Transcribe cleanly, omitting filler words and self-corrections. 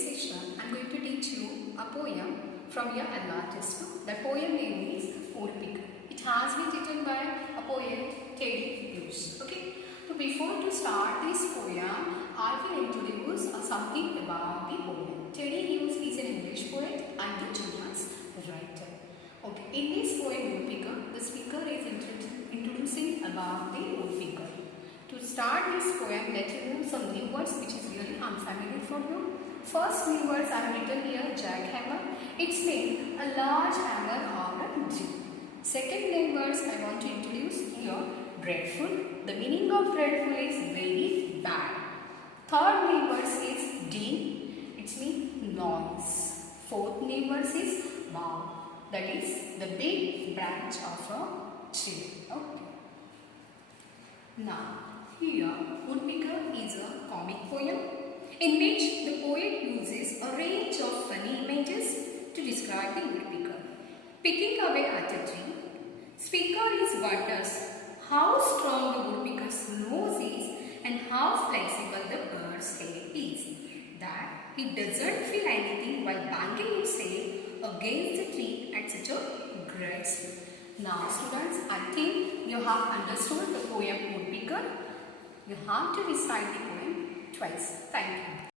session, I am going to teach you a poem from your LR textbook. The poem name is Woodpecker. It has been written by a poet, Teddy Lewis. Okay. So before to start this poem, I will introduce something about the poem. Teddy Lewis is an English poet and a children's writer. Okay. In this poem, Woodpecker, the speaker is introducing about the woodpecker. To start this poem, let you know some new words which is really unfamiliar for you. First new words I have written here, jackhammer. It's mean a large hammer or a drill. Second name words I want to introduce here, dreadful. The meaning of dreadful is very bad. Third name words is din. It's mean noise. Fourth name words is bough. That is the big branch of a tree. Okay. Now here Woodpecker is a comic poem in which the poet uses a range of funny images to describe the woodpecker. Picking away at a tree, speaker is wonders how strong the woodpecker's nose is and how flexible the bird's head is. That he doesn't feel anything while banging its head against the tree at such a great speed. Now students, I think you have understood the poem Woodpecker. You have to recite the poem twice. Thank you.